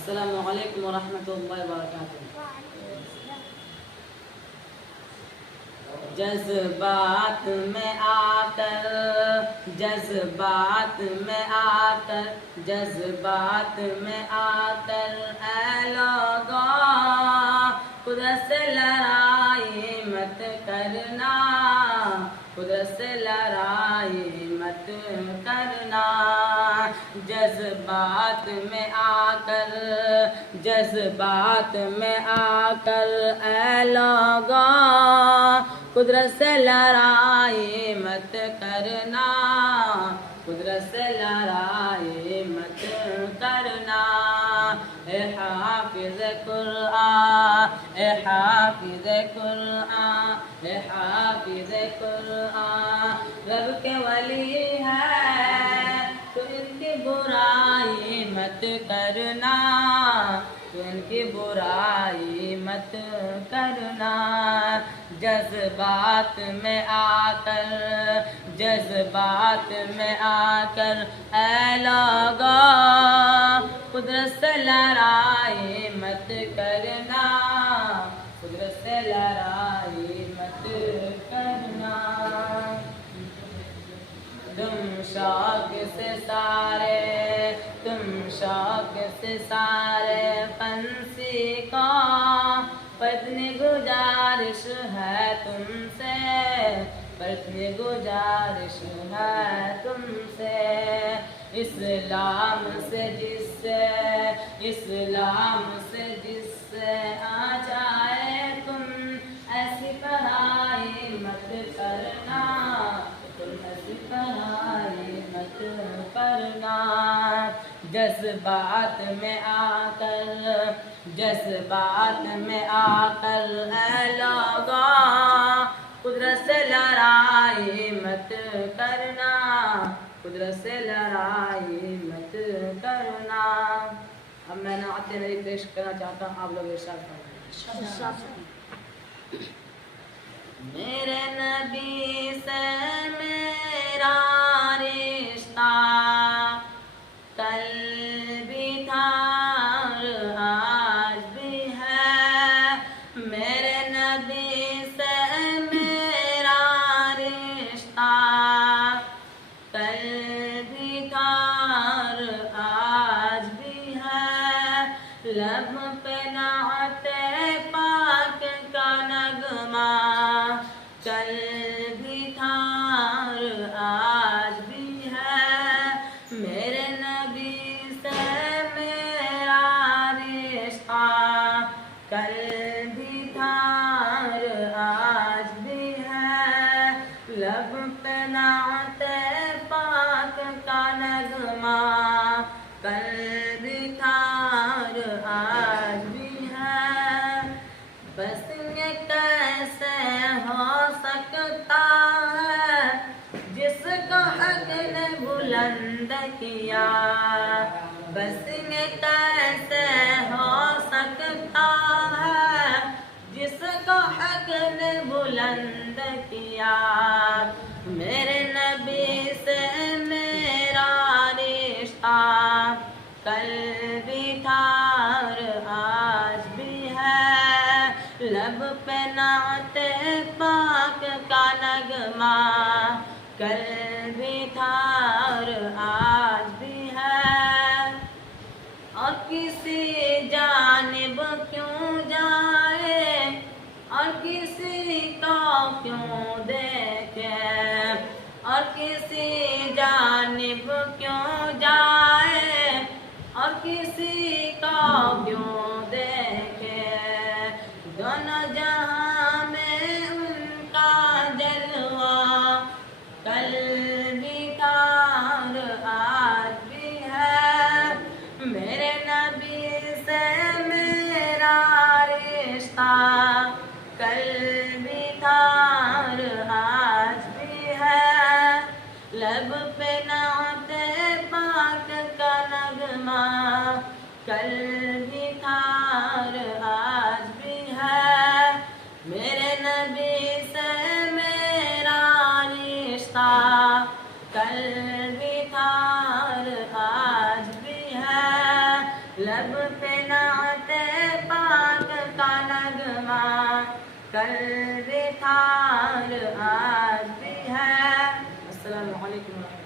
السلام علیکم ورحمۃ اللہ وبرکاتہ۔ جذبات میں آ کر جذبات میں آ کر جذبات میں آ کر اے لوگوں قدرت سے لڑائی مت کرنا، قدرت سے لڑائی مت کرنا۔ جذبات میں آ کر جذبات میں آ کر اے لوگوں قدرت سے لڑائی مت کرنا، قدرت سے لڑائی مت کرنا۔ اے حافظ قرآن اے حافظ قرآن اے حافظ قرآن رب کے ولی ہے تو ان کی برائی مت کرنا، تو ان کی برائی مت کرنا۔ جذبات میں آ کر جذبات میں آ کر اے لوگوں قدرت سے لڑائی مت کرنا، قدرت سے لڑائی مت کرنا۔ تم شوق سے سارے تم شوق سے سارے پنسی کو اتنی گزارش ہے تم سے، اتنی گزارش ہے تم سے۔ اسلام سے اسلام سے جس سے آ جائے تم ایسی پڑھائی مت کرنا، تم ایسی پڑھائی مت کرنا۔ جذبات میں آ کر جذبات میں آ کر اے لوگوں قدرت سے لڑائی مت کرنا، قدرت سے لڑائی مت کرنا۔ اب میں نعت نبی پیش کرنا چاہتا ہوں، آپ لوگ ارشاد فرمائیں۔ میرے نبی سے میرا رشتہ کل بھی تھا اور آج بھی ہے، میرے نبی سے میرا رشتہ کل بھی تھا اور آج بھی ہے۔ لب پہ نعت پاک کا نغمہ کل بھی تھا اور آج بھی ہے، میرے نبی سے میرا رشتہ کل بھی تھا اور آج بھی ہے۔ لب پہ نعت پاک کا نغمہ کل بھی تھا اور آج بھی ہے۔ بس یہ کیسے ہو سکتا ہے جس کو حق نے بلند کیا، بس یہ کیسے ہو سکتا ہے جس کو حق نے بلند کیا۔ میرے نبی سے میرا رشتہ کل بھی تھا اور آج بھی ہے۔ لب پہ نعت پاک کا نغمہ کل بھی تھا اور آج بھی ہے۔ اور کسی جانب کیوں جائے اور کسی کو کیوں دیکھے، اور کسی جانب کیوں جائے اور کسی کو کیوں دیکھے۔ دونوں جہاں میں ان کا جلوہ کل بھی تھا اور آج بھی ہے، میرے نبی سے میرا رشتہ کل بھی تھا اور آج بھی ہے۔ لب پہ نعت پاک کا نغمہ کل بھی تھا اور آج بھی ہے، میرے نبی سے میرا رشتہ کل بھی تھا اور آج بھی ہے۔ لب لب پہ نعت پاک کا نغمہ، کل بھی تھا اور آج بھی ہے۔ السلام علیکم۔